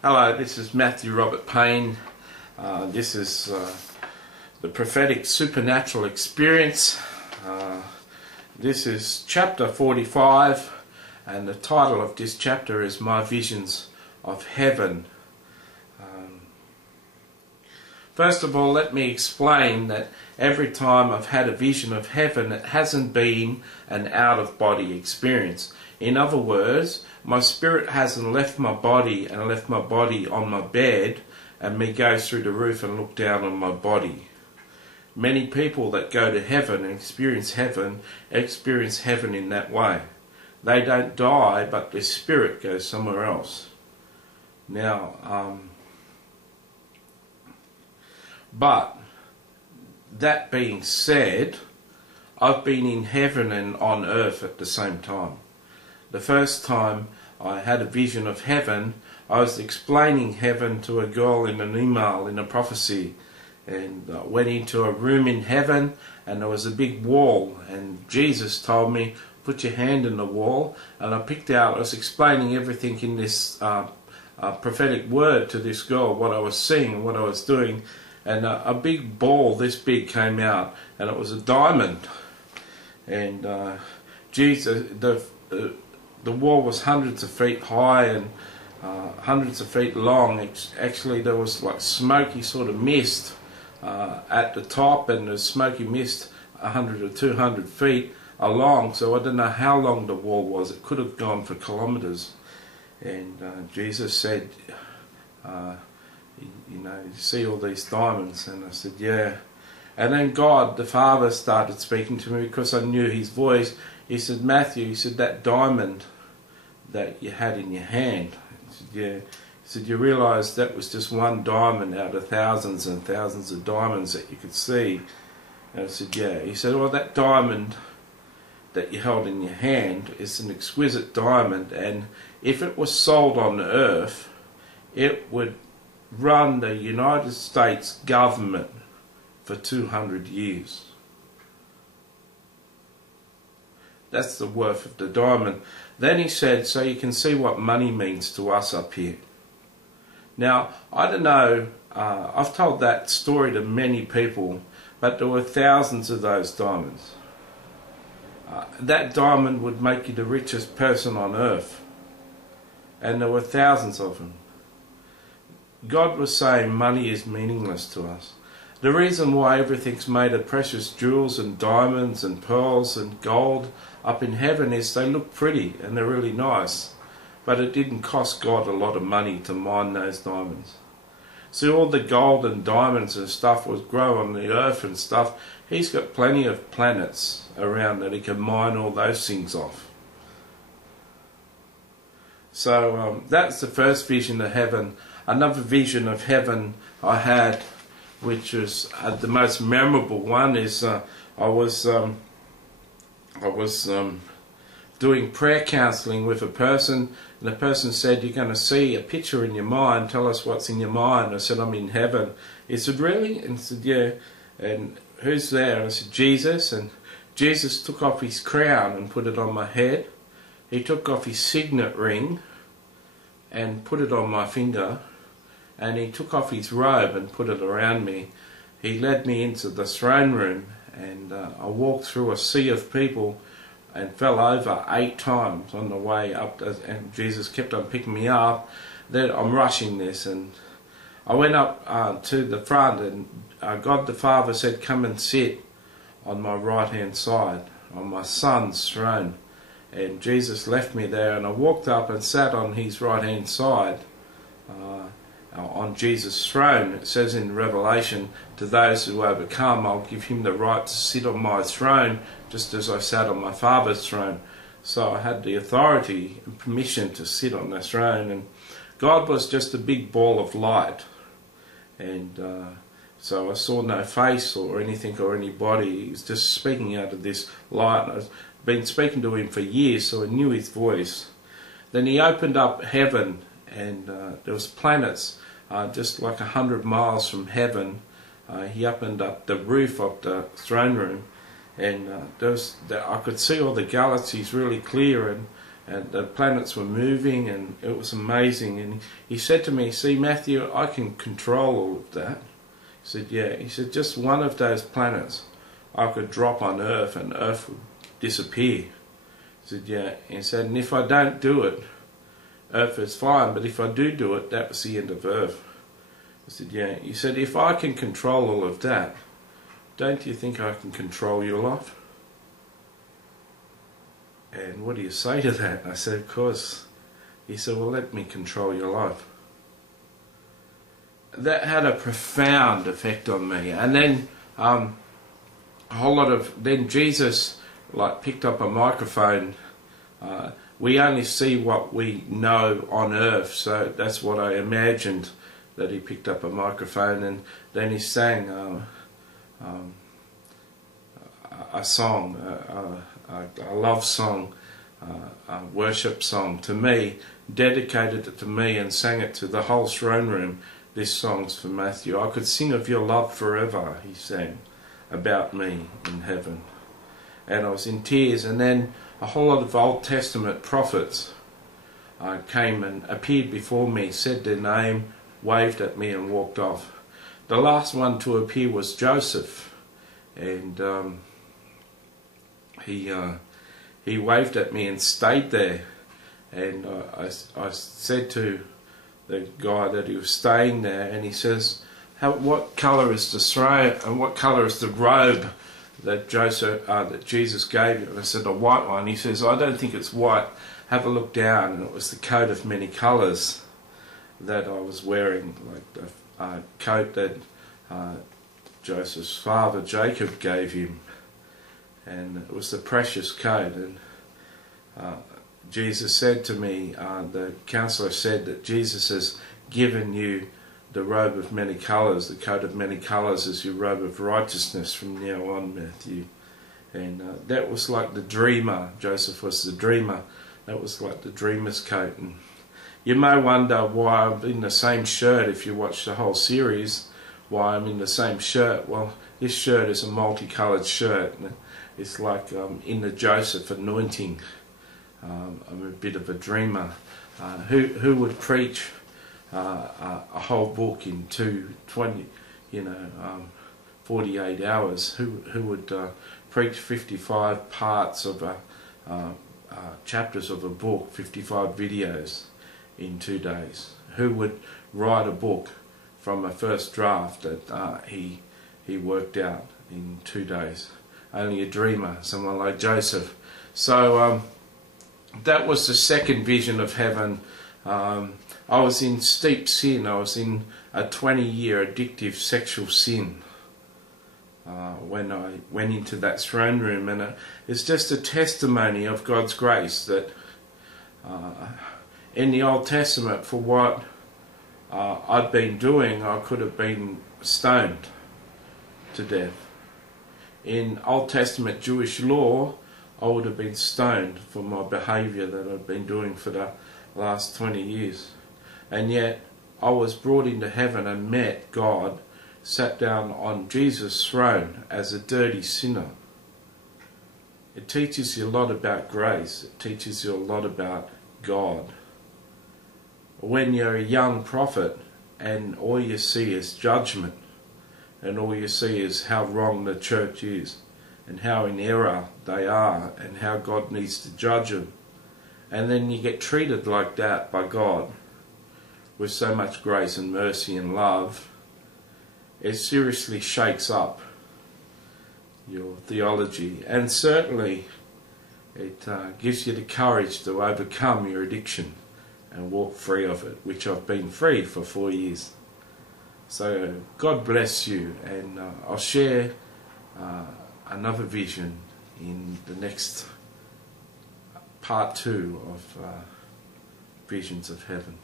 Hello, this is Matthew Robert Payne. This is the Prophetic Supernatural Experience. This is chapter 45, and the title of this chapter is My Visions of Heaven. First of all, let me explain that every time I've had a vision of heaven, it hasn't been an out-of-body experience. In other words, my spirit hasn't left my body and left my body on my bed and me go through the roof and look down on my body. Many people that go to heaven and experience heaven in that way. They don't die, but their spirit goes somewhere else. Now, but that being said, I've been in heaven and on earth at the same time. The first time I had a vision of heaven, I was explaining heaven to a girl in an email, in a prophecy, and went into a room in heaven, and there was a big wall, and Jesus told me, put your hand in the wall, and I picked out, I was explaining everything in this prophetic word to this girl, what I was seeing and what I was doing, and a big ball this big came out, and it was a diamond, and Jesus, the wall was hundreds of feet high and hundreds of feet long. Actually, there was like smoky sort of mist at the top, and the smoky mist 100 or 200 feet along. So I don't know how long the wall was. It could have gone for kilometers. And Jesus said, you know, you see all these diamonds? And I said, yeah. And then God, the Father, started speaking to me because I knew His voice. He said, Matthew, he said, that diamond that you had in your hand. He said, yeah. He said, you realise that was just one diamond out of thousands and thousands of diamonds that you could see. And I said, yeah. He said, well, that diamond that you held in your hand is an exquisite diamond, and if it was sold on earth, it would run the United States government for 200 years. That's the worth of the diamond. Then he said, so you can see what money means to us up here. Now, I don't know, I've told that story to many people, but there were thousands of those diamonds. That diamond would make you the richest person on earth. And there were thousands of them. God was saying money is meaningless to us. The reason why everything's made of precious jewels and diamonds and pearls and gold up in heaven is they look pretty and they're really nice, but it didn't cost God a lot of money to mine those diamonds. See, all the gold and diamonds and stuff was grow on the earth and stuff. He's got plenty of planets around that He can mine all those things off. So that's the first vision of heaven. Another vision of heaven I had, which was the most memorable one, is I was doing prayer counselling with a person, and the person said, you're going to see a picture in your mind, tell us what's in your mind. I said, I'm in heaven. He said, really? And I said, yeah. And who's there? And I said, Jesus. And Jesus took off His crown and put it on my head. He took off His signet ring and put it on my finger. And He took off His robe and put it around me. He led me into the throne room, and I walked through a sea of people and fell over 8 times on the way up, and Jesus kept on picking me up. Then I'm rushing this, and I went up to the front, and God the Father said, come and sit on my right hand side on my Son's throne. And Jesus left me there, and I walked up and sat on His right hand side on Jesus' throne. It says in Revelation, to those who overcome, I'll give him the right to sit on my throne, just as I sat on my Father's throne. So I had the authority and permission to sit on the throne, and God was just a big ball of light. And so I saw no face or anything or anybody. He was just speaking out of this light. I've been speaking to Him for years, so I knew His voice. Then He opened up heaven, and there was planets just like 100 miles from heaven. He opened up the roof of the throne room, and I could see all the galaxies really clear, and the planets were moving, and it was amazing. And he said to me, "See, Matthew, I can control all of that." He said, "Yeah." He said, "Just one of those planets I could drop on Earth and Earth would disappear." He said, "Yeah." He said, "And if I don't do it, Earth is fine, but if I do it, that was the end of Earth." I said, "Yeah." He said, "If I can control all of that, don't you think I can control your life?" And what do you say to that? I said, "Of course." He said, "Well, let me control your life." That had a profound effect on me. And then a whole lot of, then Jesus like picked up a microphone. We only see what we know on earth, so that's what I imagined, that he picked up a microphone, and then he sang a song, a love song, a worship song to me, dedicated it to me, and sang it to the whole throne room. "This song's for Matthew. I could sing of your love forever," he sang, "about me in heaven." And I was in tears. And then a whole lot of Old Testament prophets came and appeared before me, said their name, waved at me and walked off. The last one to appear was Joseph, and he waved at me and stayed there. And I said to the guy that he was staying there, and he says, "What colour is the throne, and what colour is the robe that that Jesus gave you?" And I said, "A white one." He says, "I don't think it's white. Have a look down." And it was the coat of many colours that I was wearing, like the coat that Joseph's father Jacob gave him, and it was the precious coat. And Jesus said to me, the counselor said that Jesus has given you the robe of many colours. The coat of many colours is your robe of righteousness from now on, Matthew. And that was like the dreamer. Joseph was the dreamer. That was like the dreamer's coat. And you may wonder why I'm in the same shirt, if you watch the whole series, why I'm in the same shirt. Well, this shirt is a multicoloured shirt. It's like in the Joseph anointing. I'm a bit of a dreamer. Who would preach a whole book in 48 hours? Who would preach 55 parts of chapters of a book, 55 videos in 2 days? Who would write a book from a first draft that he worked out in 2 days? Only a dreamer, someone like Joseph. So that was the second vision of heaven. I was in steep sin. I was in a 20-year addictive sexual sin when I went into that throne room, and it's just a testimony of God's grace that in the Old Testament, for what I'd been doing, I could have been stoned to death. In Old Testament Jewish law, I would have been stoned for my behaviour that I'd been doing for the last 20 years. And yet I was brought into heaven and met God, sat down on Jesus' throne as a dirty sinner. It teaches you a lot about grace. It teaches you a lot about God. When you're a young prophet and all you see is judgment, and all you see is how wrong the church is, and how in error they are, and how God needs to judge them, and then you get treated like that by God with so much grace and mercy and love, it seriously shakes up your theology, and certainly it gives you the courage to overcome your addiction and walk free of it, which I've been free for 4 years. So God bless you, and I'll share another vision in the next part 2 of Visions of Heaven.